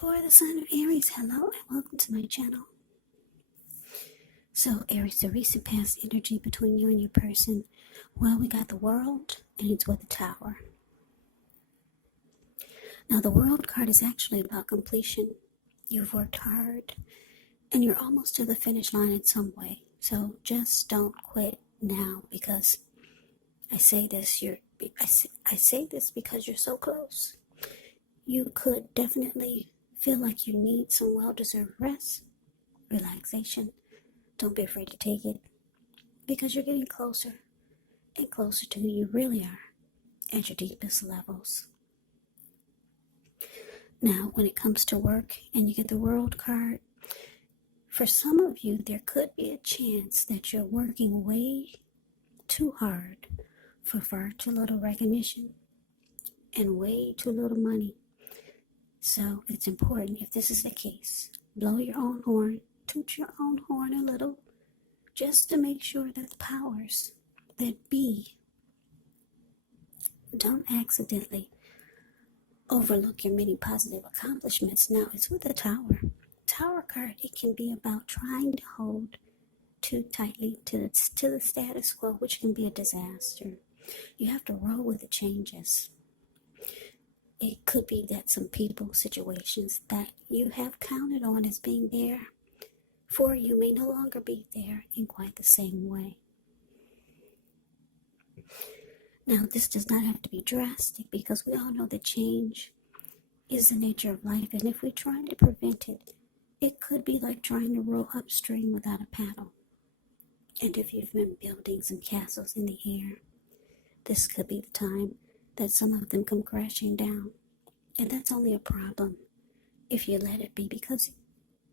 For the sign of Aries, hello and welcome to my channel. So Aries, the recent past energy between you and your person, well, we got the World and it's with the Tower. Now the World card is actually about completion. You've worked hard and you're almost to the finish line in some way. So just don't quit now, because I say this because you're so close. You could definitely feel like you need some well-deserved rest, relaxation. Don't be afraid to take it, because you're getting closer and closer to who you really are at your deepest levels. Now, when it comes to work and you get the World card, for some of you, there could be a chance that you're working way too hard for far too little recognition and way too little money. So it's important, if this is the case, blow your own horn, toot your own horn a little, just to make sure that the powers that be don't accidentally overlook your many positive accomplishments. Now, it's with the Tower. Tower card, it can be about trying to hold too tightly to the status quo, which can be a disaster. You have to roll with the changes. It could be that some people, situations that you have counted on as being there for you may no longer be there in quite the same way. Now, this does not have to be drastic, because we all know that change is the nature of life, and if we try to prevent it, it could be like trying to row upstream without a paddle. And if you've been buildings and castles in the air, this could be the time that some of them come crashing down. And that's only a problem if you let it be, because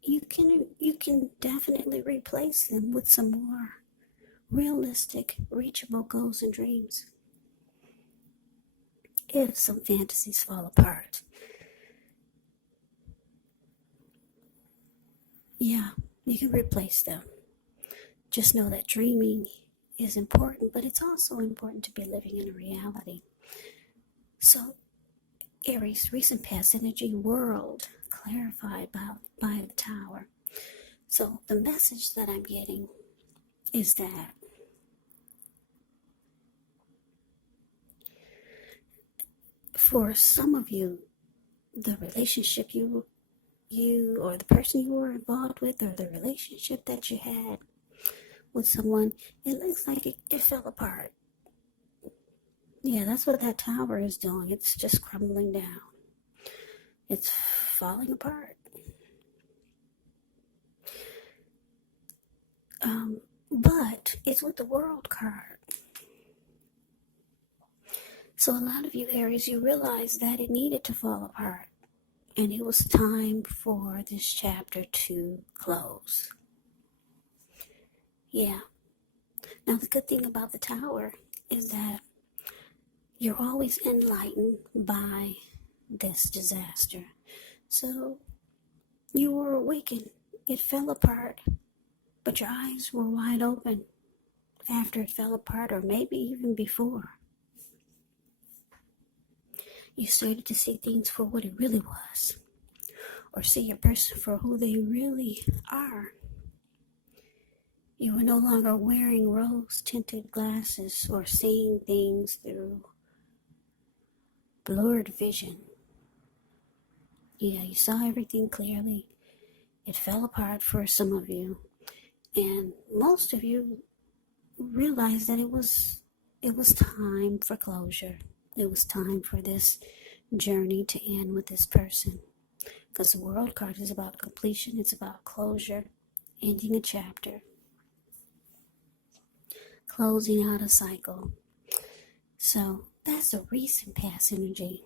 you can definitely replace them with some more realistic, reachable goals and dreams. If some fantasies fall apart, yeah, you can replace them. Just know that dreaming is important, but it's also important to be living in a reality. So, Aries, recent past energy, World, clarified by the Tower. So the message that I'm getting is that for some of you, the relationship you or the person you were involved with, or the relationship that you had with someone, it looks like it fell apart. Yeah, that's what that Tower is doing. It's just crumbling down. It's falling apart. But it's with the World card. So a lot of you Aries, you realize that it needed to fall apart, and it was time for this chapter to close. Yeah. Now, the good thing about the Tower is that you're always enlightened by this disaster. So you were awakened. It fell apart, but your eyes were wide open after it fell apart, or maybe even before. You started to see things for what it really was, or see your person for who they really are. You were no longer wearing rose-tinted glasses or seeing things through blurred vision. Yeah, you saw everything clearly. It fell apart for some of you, and most of you realized that it was time for closure. It was time for this journey to end with this person, because the World card is about completion. It's about closure, ending a chapter, closing out a cycle. So that's the recent past energy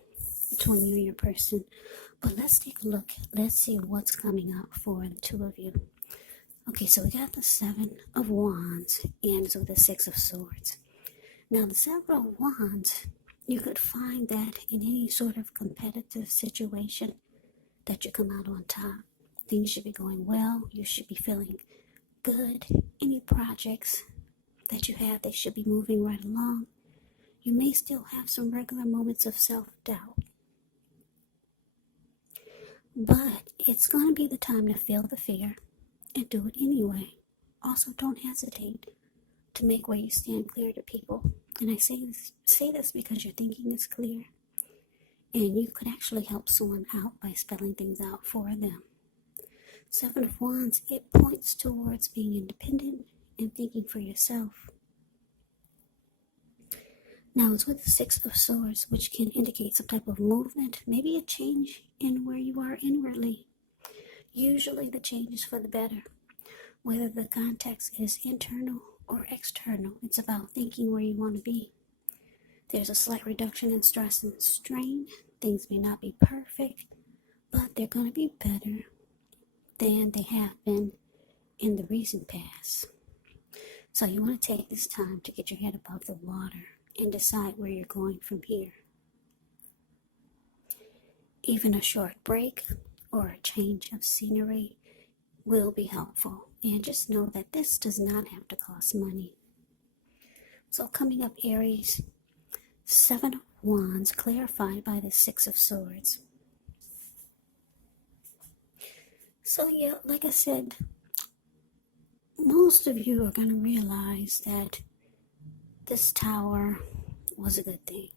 between you and your person. But let's take a look. Let's see what's coming up for the two of you. Okay, so we got the Seven of Wands ends with the Six of Swords. Now, the Seven of Wands, you could find that in any sort of competitive situation that you come out on top. Things should be going well. You should be feeling good. Any projects that you have, they should be moving right along. You may still have some regular moments of self-doubt. But it's going to be the time to feel the fear and do it anyway. Also, don't hesitate to make where you stand clear to people. And I say this because your thinking is clear. And you could actually help someone out by spelling things out for them. Seven of Wands, it points towards being independent and thinking for yourself. Now it's with the Six of Swords, which can indicate some type of movement, maybe a change in where you are inwardly. Usually the change is for the better. Whether the context is internal or external, it's about thinking where you want to be. There's a slight reduction in stress and strain. Things may not be perfect, but they're going to be better than they have been in the recent past. So you want to take this time to get your head above the water and decide where you're going from here. Even a short break or a change of scenery will be helpful. And just know that this does not have to cost money. So coming up, Aries, Seven of Wands clarified by the Six of Swords. So yeah, like I said, most of you are going to realize that this Tower was a good thing.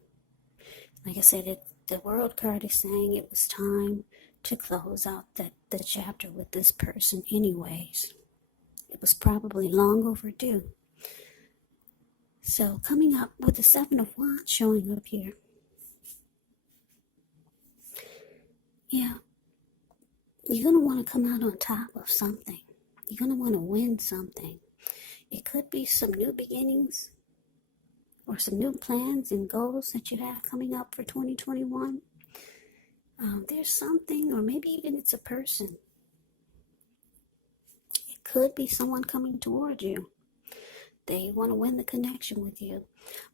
Like I said, the World card is saying it was time to close out the chapter with this person anyways. It was probably long overdue. So coming up with the Seven of Wands showing up here. Yeah, you're going to want to come out on top of something. You're going to want to win something. It could be some new beginnings or some new plans and goals that you have coming up for 2021. There's something, or maybe even it's a person. It could be someone coming toward you. They want to win the connection with you.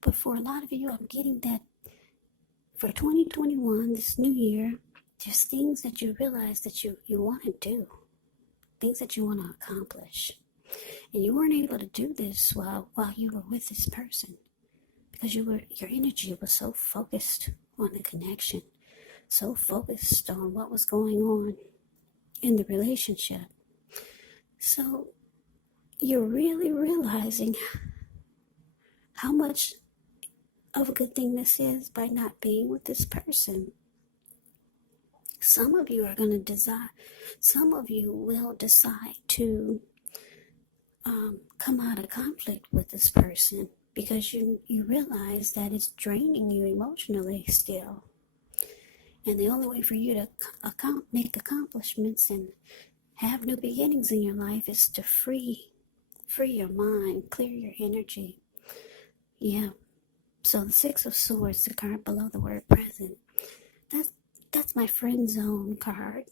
But for a lot of you, I'm getting that for 2021, this new year, there's things that you realize that you want to do. Things that you want to accomplish. And you weren't able to do this while you were with this person. Because your energy was so focused on the connection. So focused on what was going on in the relationship. So you're really realizing how much of a good thing this is by not being with this person. Some of you are going to will decide to come out of conflict with this person because you realize that it's draining you emotionally still. And the only way for you to make accomplishments and have new beginnings in your life is to free your mind, clear your energy. Yeah. So the Six of Swords, the card below the word present, that's my friend zone card.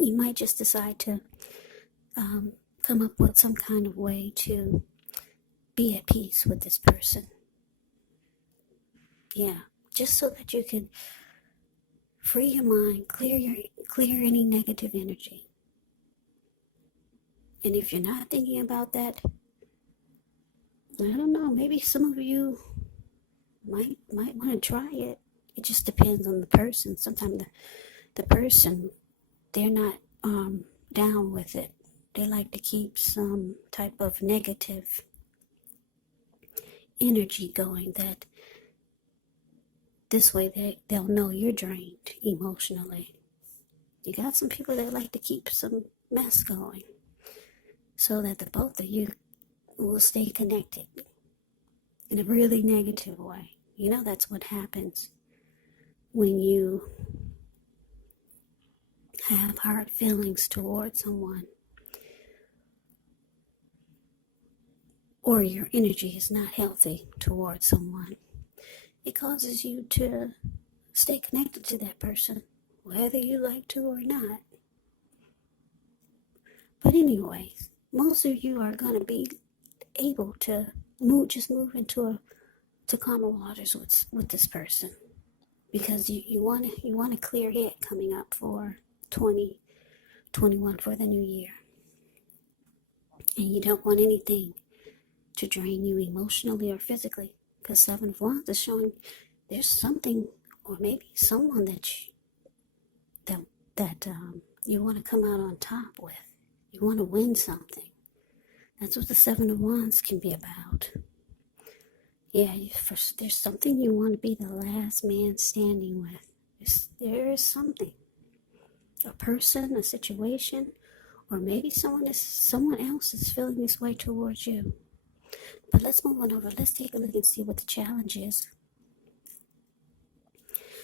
You might just decide to come up with some kind of way to be at peace with this person. Yeah, just so that you can free your mind, clear any negative energy. And if you're not thinking about that, I don't know, maybe some of you might want to try it. It just depends on the person. Sometimes the person, they're not down with it. They like to keep some type of negative energy going, that this way they'll know you're drained emotionally. You got some people that like to keep some mess going so that the both of you will stay connected in a really negative way. You know, that's what happens when you have hard feelings towards someone, or your energy is not healthy towards someone. It causes you to stay connected to that person, whether you like to or not. But anyways, most of you are going to be able to move into calmer waters with this person, because you want a clear head coming up for 2021, for the new year. And you don't want anything to drain you emotionally or physically, because Seven of Wands is showing there's something, or maybe someone that that you want to come out on top with. You want to win something. That's what the Seven of Wands can be about. Yeah, there's something you want to be the last man standing with. There is something. A person, a situation, or maybe someone else is feeling this way towards you. But let's move on over. Let's take a look and see what the challenge is.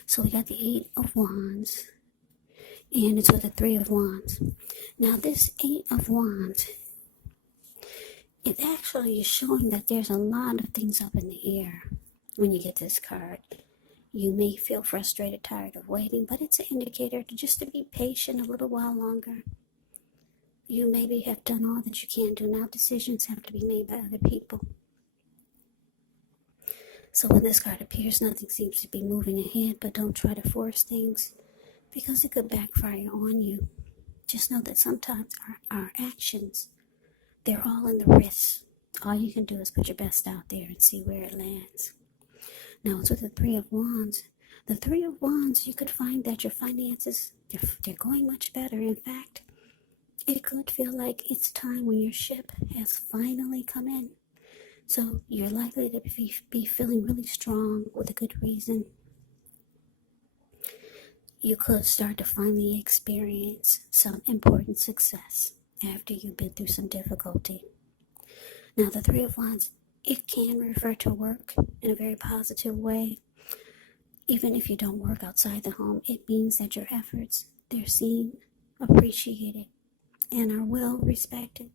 So we got the Eight of Wands, and it's with the Three of Wands. Now this Eight of Wands, it actually is showing that there's a lot of things up in the air when you get this card. You may feel frustrated, tired of waiting, but it's an indicator to be patient a little while longer. You maybe have done all that you can do. Now decisions have to be made by other people. So when this card appears, nothing seems to be moving ahead, but don't try to force things because it could backfire on you. Just know that sometimes our actions, they're all in the wrist. All you can do is put your best out there and see where it lands. Now it's with the Three of Wands. The Three of Wands, you could find that your finances, they're going much better. In fact, it could feel like it's time when your ship has finally come in. So you're likely to be feeling really strong with a good reason. You could start to finally experience some important success after you've been through some difficulty. Now the Three of Wands, it can refer to work in a very positive way. Even if you don't work outside the home, it means that your efforts, they're seen, appreciated, and are well respected.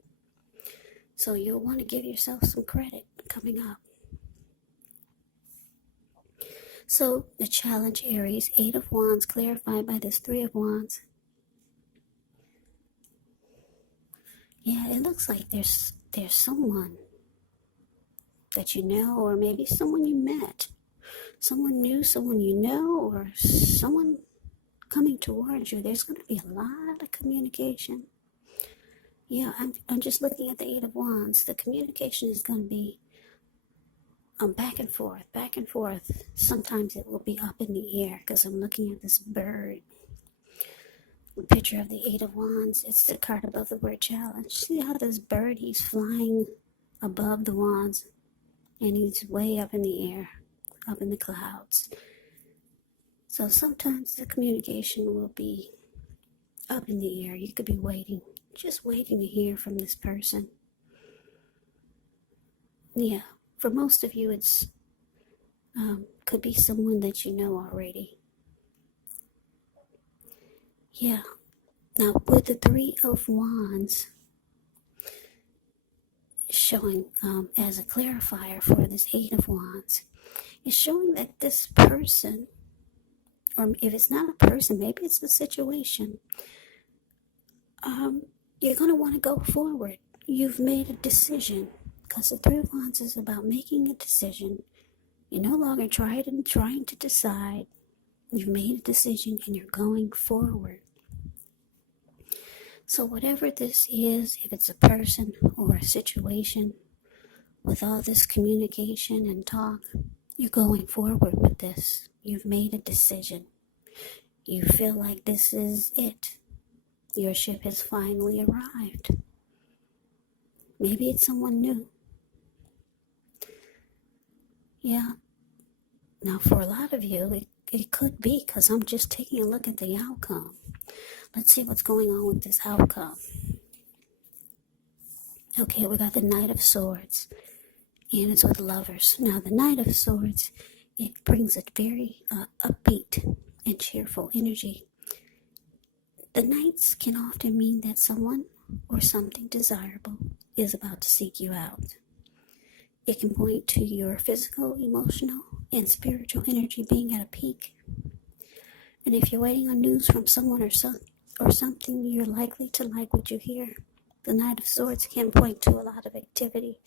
So you'll want to give yourself some credit coming up. So the challenge, Aries, Eight of Wands, clarified by this Three of Wands. Yeah, it looks like there's someone that you know, or maybe someone you met. Someone new, someone you know, or someone coming towards you. There's going to be a lot of communication. Yeah, I'm just looking at the Eight of Wands. The communication is going to be back and forth, back and forth. Sometimes it will be up in the air because I'm looking at this bird. The picture of the Eight of Wands. It's the card above the word challenge. See how this bird, he's flying above the wands and he's way up in the air, up in the clouds. So sometimes the communication will be up in the air. You could be waiting, just waiting to hear from this person. Yeah, for most of you, it's could be someone that you know already. Yeah. Now with the Three of Wands showing as a clarifier for this Eight of Wands, it's showing that this person, or if it's not a person, maybe it's a situation, you're going to want to go forward. You've made a decision, because the Three of Wands is about making a decision. You're no longer trying to decide. You've made a decision and you're going forward. So whatever this is, if it's a person or a situation, with all this communication and talk, you're going forward with this. You've made a decision. You feel like this is it. Your ship has finally arrived. Maybe it's someone new. Yeah. Now for a lot of you, it could be, because I'm just taking a look at the outcome. Let's see what's going on with this outcome. Okay, we got the Knight of Swords, and it's with Lovers. Now the Knight of Swords, it brings a very upbeat and cheerful energy. The Knights can often mean that someone or something desirable is about to seek you out. It can point to your physical, emotional, and spiritual energy being at a peak. And if you're waiting on news from someone or something, you're likely to like what you hear. The Knight of Swords can point to a lot of activity,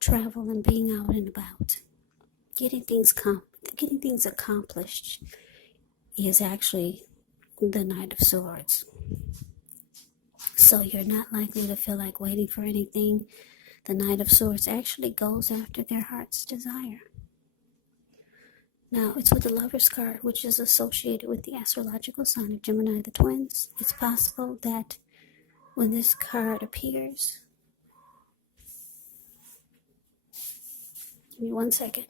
travel, and being out and about. Getting things accomplished is actually the Knight of Swords. So you're not likely to feel like waiting for anything. The Knight of Swords actually goes after their heart's desire. Now, it's with the Lover's card, which is associated with the astrological sign of Gemini, the twins. It's possible that when this card appears, give me 1 second.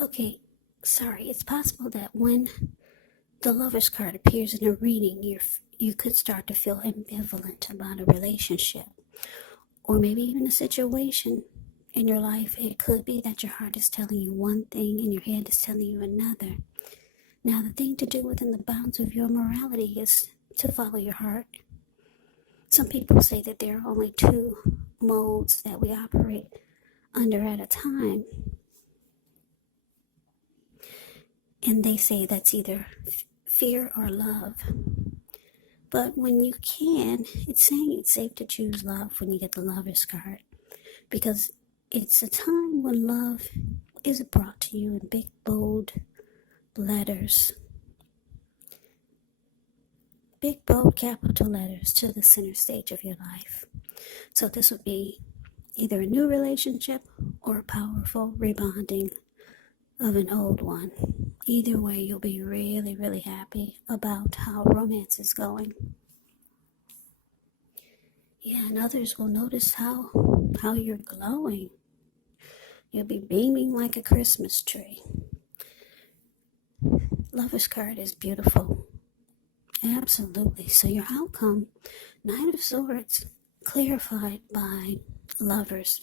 Okay, sorry. It's possible that when the Lover's card appears in a reading, you could start to feel ambivalent about a relationship, or maybe even a situation in your life. It could be that your heart is telling you one thing and your head is telling you another. Now, the thing to do within the bounds of your morality is to follow your heart. Some people say that there are only two modes that we operate under at a time. And they say that's either fear or love. But when you can, it's saying it's safe to choose love when you get the Lover's card. Because it's a time when love is brought to you in big, bold letters. Big, bold, capital letters to the center stage of your life. So this would be either a new relationship or a powerful rebonding of an old one. Either way, you'll be really, really happy about how romance is going. Yeah, and others will notice how you're glowing. You'll be beaming like a Christmas tree. Lover's card is beautiful. Absolutely. So your outcome, Knight of Swords, clarified by Lovers.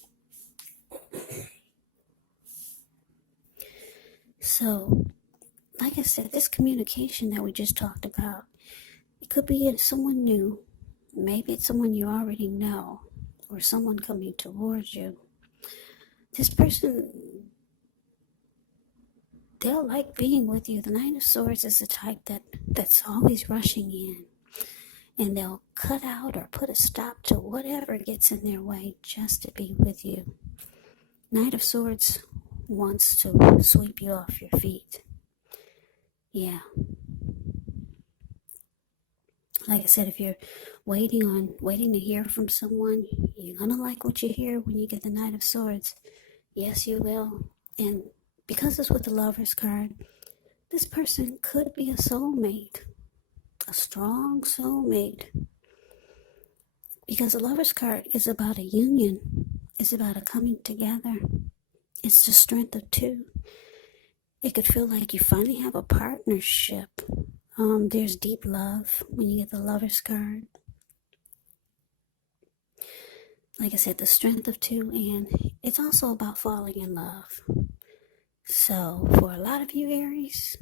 So, like I said, this communication that we just talked about, it could be someone new. Maybe it's someone you already know, or someone coming towards you. This person, they'll like being with you. The Knight of Swords is the type that's always rushing in. And they'll cut out or put a stop to whatever gets in their way just to be with you. Knight of Swords wants to sweep you off your feet. Yeah. Like I said, if you're waiting to hear from someone, you're going to like what you hear when you get the Knight of Swords. Yes, you will. And because it's with the Lover's card, this person could be a soulmate. A strong soulmate. Because the Lover's card is about a union. It's about a coming together. It's the strength of two. It could feel like you finally have a partnership. There's deep love when you get the Lover's card. Like I said, the strength of two, and it's also about falling in love. So, for a lot of you Aries,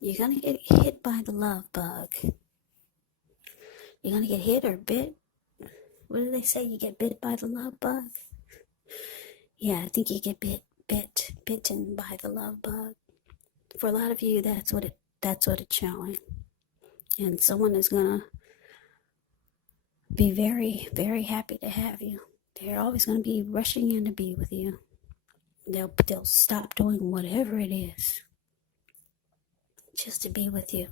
you're going to get hit by the love bug. You're going to get hit or bit. What do they say? You get bit by the love bug? Yeah, I think you get bitten by the love bug. For a lot of you, that's what it's showing. And someone is going to be very, very happy to have you. They're always going to be rushing in to be with you. They'll stop doing whatever it is just to be with you.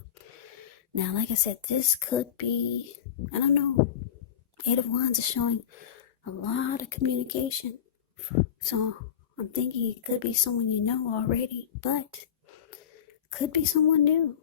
Now, like I said, this could be, I don't know, 8 of Wands is showing a lot of communication. So I'm thinking it could be someone you know already, but could be someone new.